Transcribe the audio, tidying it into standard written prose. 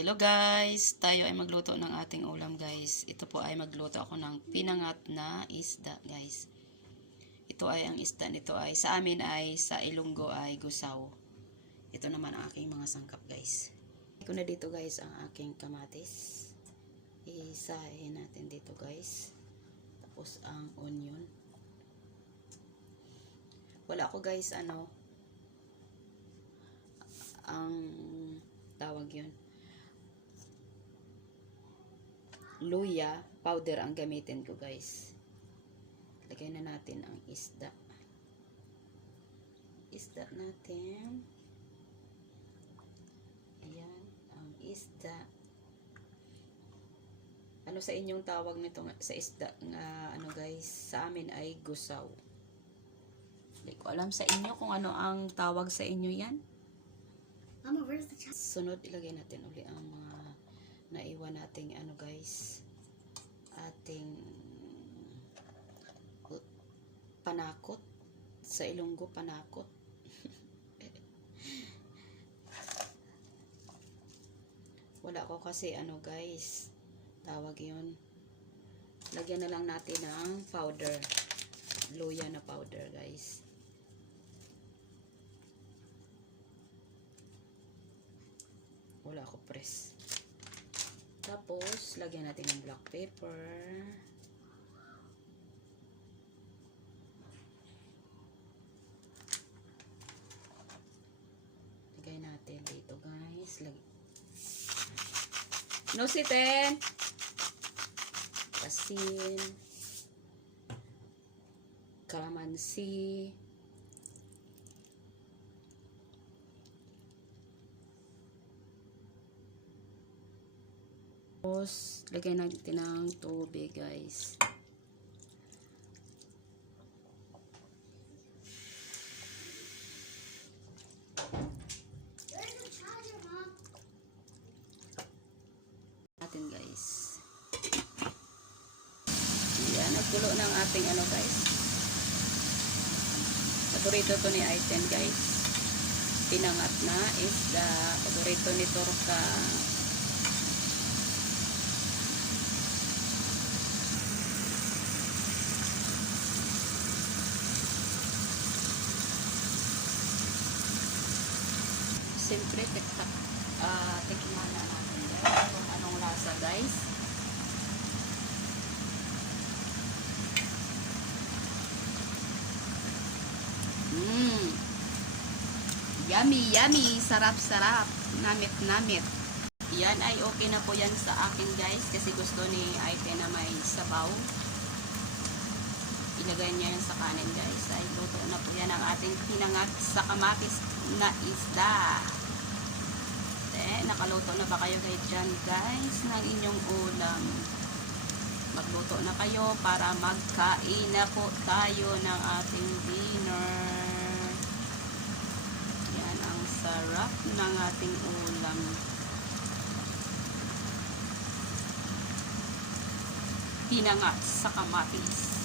Hello guys! Tayo ay magluto ng ating ulam guys. Ito po ay magluto ako ng pinangat na isda guys. Ito ay ang isda nito ay sa amin ay sa Ilonggo ay gusaw. Ito naman ang aking mga sangkap guys. Iko na dito guys ang aking kamatis. Isahin natin dito guys. Tapos ang onion. Wala ako guys ang tawag yun. Luya powder ang gamitin ko guys. Lagay na natin ang isda. Isda natin. Ayan, ang isda. Ano sa inyong tawag nito sa isda nga guys? Sa amin ay gusaw. Hindi ko alam sa inyo kung ano ang tawag sa inyo yan. Mama, where's the child? Sunod, ilagay natin uli ang mga naiwan nating guys, ating panakot. Sa Ilonggo, panakot. Wala ko kasi guys, tawag yun. Lagyan na lang natin ng powder, luya na powder guys. Wala ako press. Tapos, lagyan natin ng black pepper. Lagay natin dito guys. Nositin. Asin. Kalamansi. Tapos, lagay natin ng tubig guys. Natin guys. Yan, nagkulo ng ating guys. Paborito to ni Aiten guys. Pinangat na isda. Paborito ni Torka. Siyempre, tikman na natin guys kung anong lasa guys. Yummy, yummy. Sarap, sarap. Namit, namit. Yan ay okay na po yan sa akin guys. Kasi gusto ni Aite na may sabaw. Ilagay niya yan sa kanin guys. Ay luto na po yan ang ating pinangat sa kamatis na isda. Nakaluto na ba kayo dyan guys ng inyong ulam? Magluto na kayo para magkain na po tayo ng ating dinner. Yan ang sarap ng ating ulam. Pinangat sa kamatis.